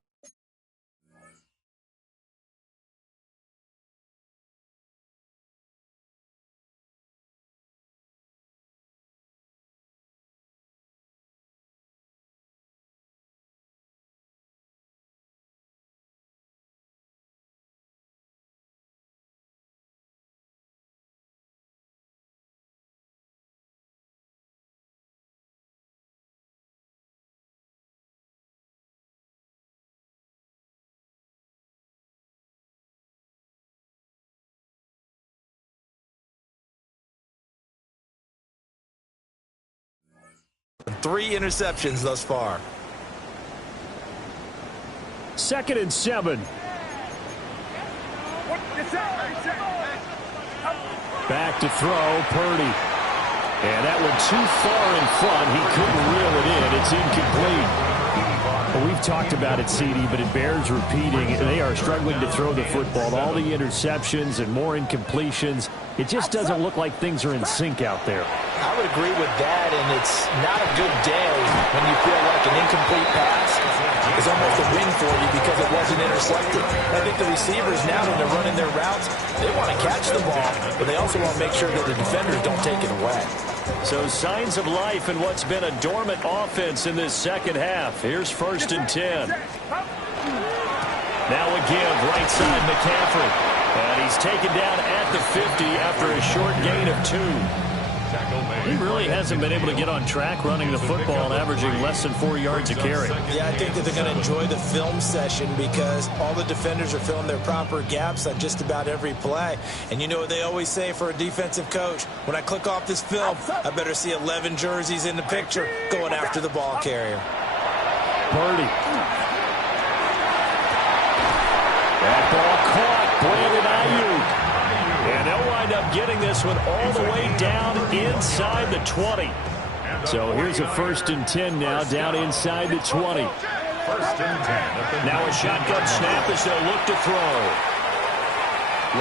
Three interceptions thus far. 2nd and 7. Back to throw, Purdy. And that one too far in front. He couldn't reel it in. It's incomplete. Well, we've talked about it, CD, but it bears repeating. They are struggling to throw the football. All the interceptions and more incompletions. It just doesn't look like things are in sync out there. I would agree with that, and it's not a good day when you feel like an incomplete pass is almost a win for you because it wasn't intercepted. I think the receivers now, when they're running their routes, they want to catch the ball, but they also want to make sure that the defenders don't take it away. So signs of life in what's been a dormant offense in this second half. Here's 1st and 10. Now a give, right side McCaffrey. And he's taken down at the 50 after a short gain of 2. He really hasn't been able to get on track running the football and averaging less than 4 yards a carry. Yeah, I think that they're going to enjoy the film session because all the defenders are filling their proper gaps on just about every play. And you know what they always say for a defensive coach? When I click off this film, I better see 11 jerseys in the picture going after the ball carrier. Purdy. That ball caught. Brandon Ayuk. And they'll wind up getting this one all the way down inside the 20. So here's a 1st and 10 now, down inside the 20. 1st and 10. Now a shotgun snap as they'll look to throw.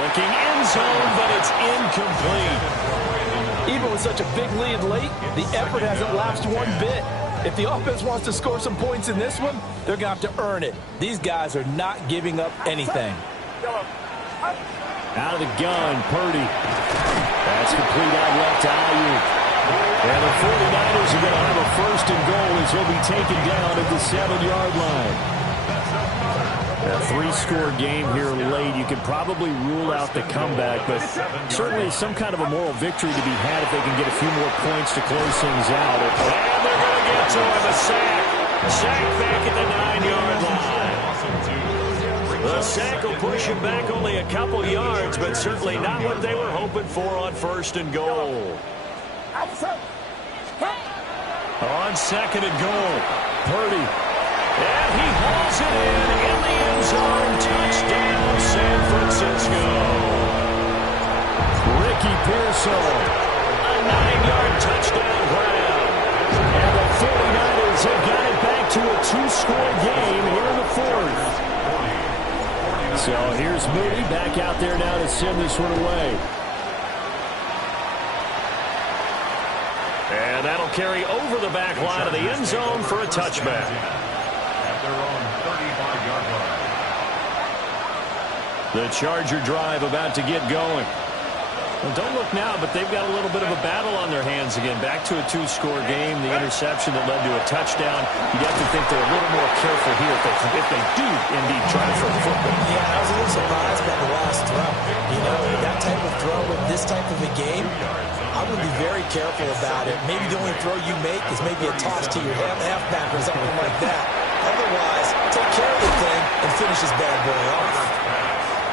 Looking end zone, but it's incomplete. Even with such a big lead late, the effort hasn't lapsed one bit. If the offense wants to score some points in this one, they're going to have to earn it. These guys are not giving up anything. Out of the gun, Purdy. That's complete out left to Ayuk. And the 49ers are going to have a 1st and goal as he'll be taken down at the 7-yard line. A 3-score game here late. You could probably rule out the comeback, but certainly some kind of a moral victory to be had if they can get a few more points to close things out. And they're going to get to him. A sack. Sack back at the 9-yard line. The sack will push him back only a couple yards, but certainly not what they were hoping for on 1st and goal. On 2nd and goal, Purdy. And he hauls it in the end zone. Touchdown, San Francisco. Ricky Pearsall. A 9-yard touchdown grab. And the 49ers have got it back to a 2-score game here in the 4th. So here's Moody back out there now to send this one away. And that'll carry over the back line of the end zone for a touchback. At their own 35-yard line. The Charger drive about to get going. Well, don't look now, but they've got a little bit of a battle on their hands again. Back to a 2-score game. The interception that led to a touchdown. You'd have to think they're a little more careful here if they do indeed try to throw the football. Yeah, I was a little surprised by the last throw. You know, that type of throw with this type of a game, I would be very careful about it. Maybe the only throw you make is maybe a toss to your halfback or something like that. Otherwise, take care of the thing and finish this bad boy off.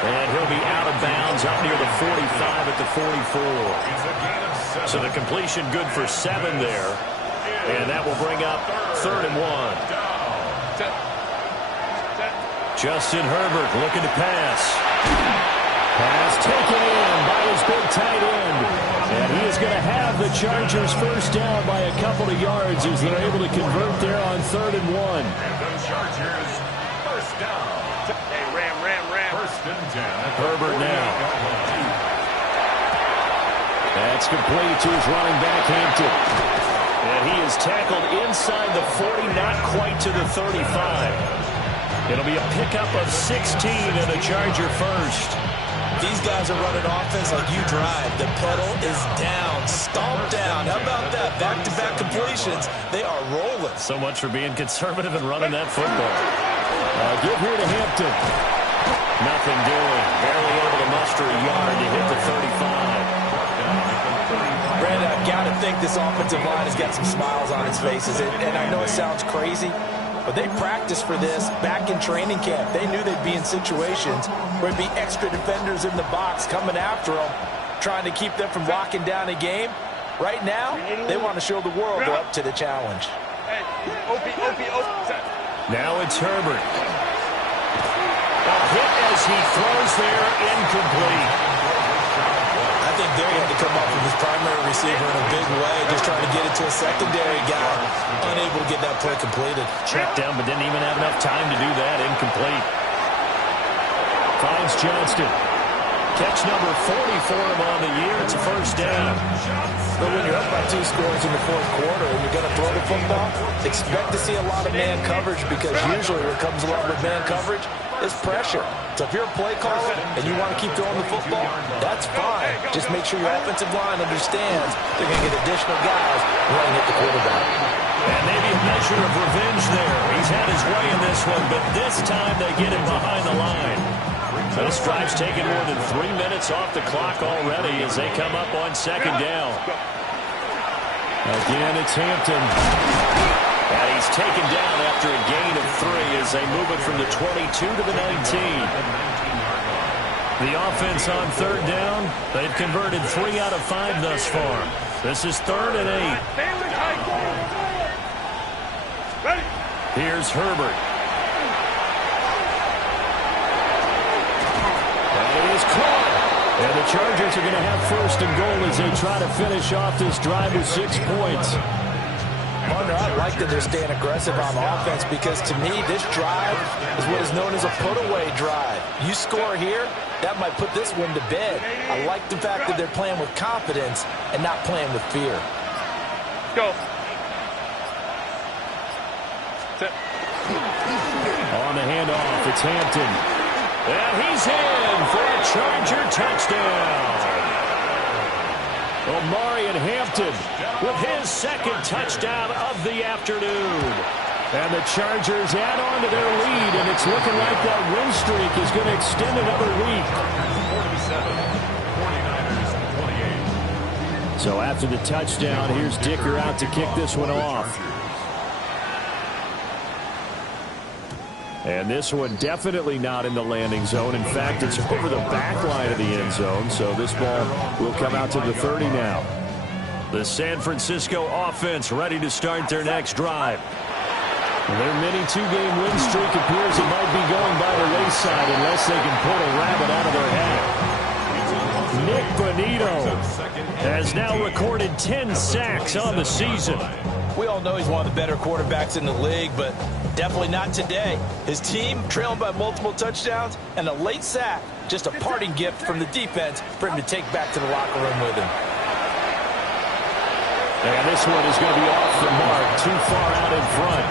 And he'll be out of bounds up near the 45 at the 44. So the completion good for 7 there. And that will bring up 3rd and 1. Justin Herbert looking to pass. Pass taken in by his big tight end. And he is going to have the Chargers 1st down by a couple of yards as they're able to convert there on 3rd and 1. And the Chargers 1st down. Hey, Ram. 1st and 10. Herbert now. That's complete to his running back, Hampton. And he is tackled inside the 40, not quite to the 35. It'll be a pickup of 16 and a Charger 1st. These guys are running offense like you drive. The pedal is down, stomped down. How about that? Back-to-back completions. They are rolling. So much for being conservative and running that football. Give here to Hampton. Nothing doing. Barely able to muster a yard to hit the 35. Brandon, I've got to think this offensive line has got some smiles on its faces. And I know it sounds crazy, but they practiced for this back in training camp. They knew they'd be in situations where there'd be extra defenders in the box coming after them, trying to keep them from locking down a game. Right now, they want to show the world they're up to the challenge. Now it's Herbert. A hit as he throws there, incomplete. I think there he had to come up with his primary receiver in a big way, just trying to get it to a secondary guy, unable to get that play completed. Checked down, but didn't even have enough time to do that. Incomplete. Finds Johnston. Catch number 40 for him on the year. It's a 1st down. But when you're up by 2 scores in the fourth quarter and you're going to throw the football, expect to see a lot of man coverage, because usually what comes along with man coverage is pressure. So if you're a play caller and you want to keep throwing the football, that's fine. Just make sure your offensive line understands they're going to get additional guys running at the quarterback. And maybe a measure of revenge there. He's had his way in this one, but this time they get him behind the line. This drive's taken more than 3 minutes off the clock already as they come up on second down. Again, it's Hampton. And he's taken down after a gain of 3 as they move it from the 22 to the 19. The offense on third down. They've converted 3 out of 5 thus far. This is 3rd and 8. Here's Herbert. And it is caught. And the Chargers are going to have 1st and goal as they try to finish off this drive with 6 points. Partner, I like that they're staying aggressive on offense, because to me, this drive is what is known as a put-away drive. You score here, that might put this one to bed. I like the fact that they're playing with confidence and not playing with fear. Go. On the handoff, it's Hampton. And he's in for a Charger touchdown. Omarion Hampton With his 2nd touchdown of the afternoon. And the Chargers add on to their lead, and it's looking like that win streak is going to extend another week. 47, 49ers 28. So after the touchdown, here's Dicker out to kick this one off. And this one definitely not in the landing zone. In fact, it's over the back line of the end zone, so this ball will come out to the 30 now. The San Francisco offense ready to start their next drive. Their mini 2-game win streak appears it might be going by the wayside unless they can pull a rabbit out of their hat. Nick Bonito has now recorded 10 sacks on the season. We all know he's one of the better quarterbacks in the league, but definitely not today. His team trailing by multiple touchdowns, and a late sack, just a parting gift from the defense for him to take back to the locker room with him. And this one is going to be off the mark, too far out in front.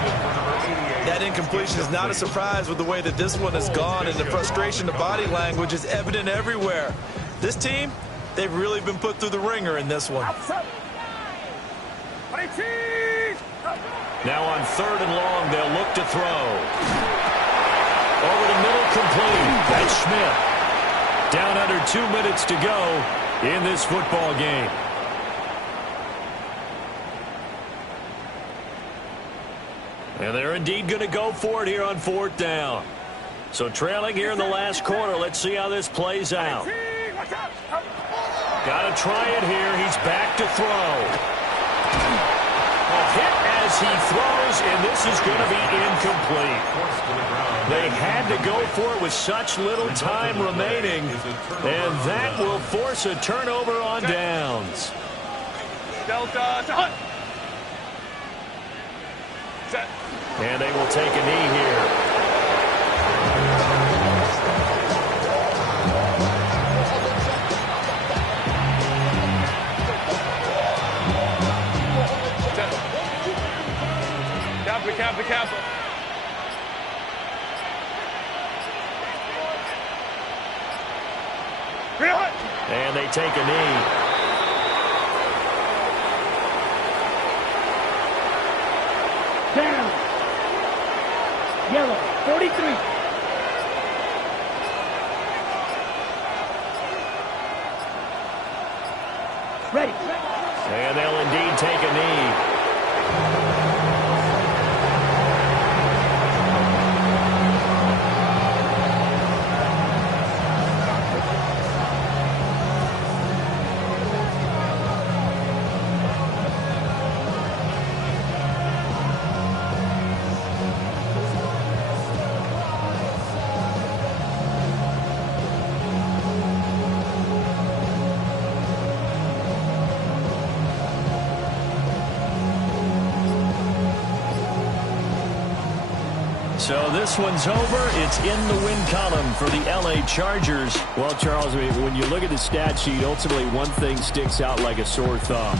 That incompletion is not a surprise with the way that this one has gone, and the frustration, the body language is evident everywhere. This team, they've really been put through the ringer in this one. Now on 3rd and long, they'll look to throw. Over the middle, complete. That's Schmidt. Down under 2 minutes to go in this football game. And they're indeed going to go for it here on 4th down. So trailing here in the last quarter. Let's see how this plays out. Got to try it here. He's back to throw. A hit as he throws, and this is going to be incomplete. They had to go for it with such little time remaining, and that will force a turnover on downs. And they will take a knee here. Be careful. And they take a knee. Down. Yellow, 43. Ready. And they'll indeed take a knee. So this one's over. It's in the win column for the LA Chargers. Well, Charles, I mean, when you look at the stat sheet, ultimately one thing sticks out like a sore thumb.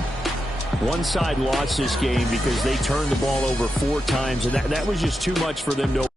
One side lost this game because they turned the ball over 4 times, and that was just too much for them to.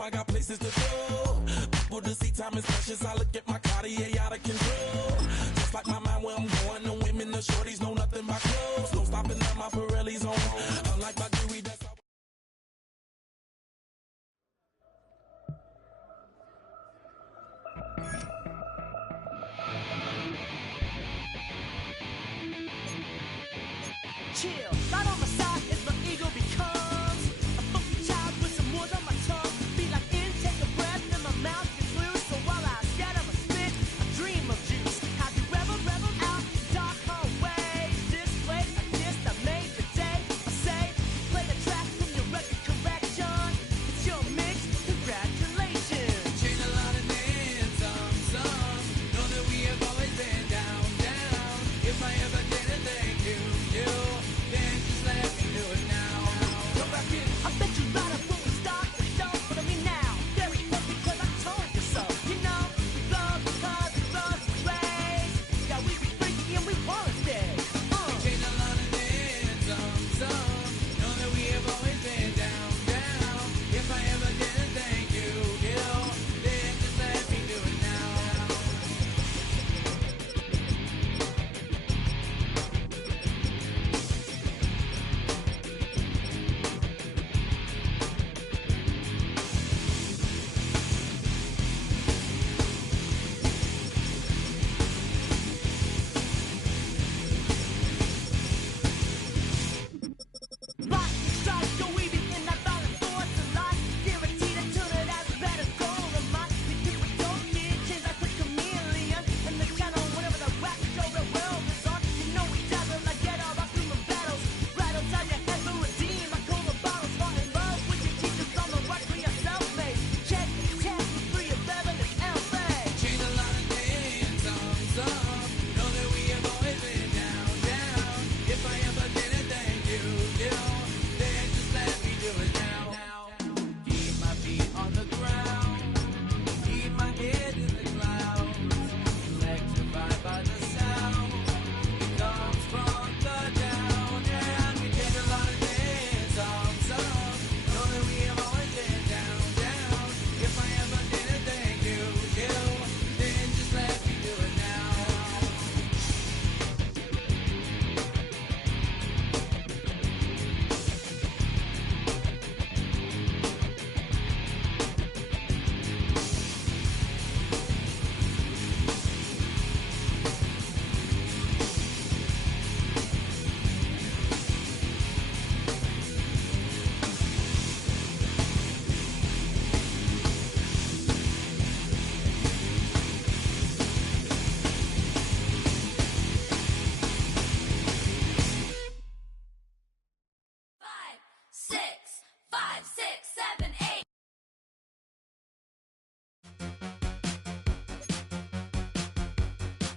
I got places to go. People to see, time is precious. I look at my Cartier out of control. Just like my mind where I'm going. The women, the shorties know nothing but clothes. No stopping at my Pirelli's on. Unlike my jewelry, that's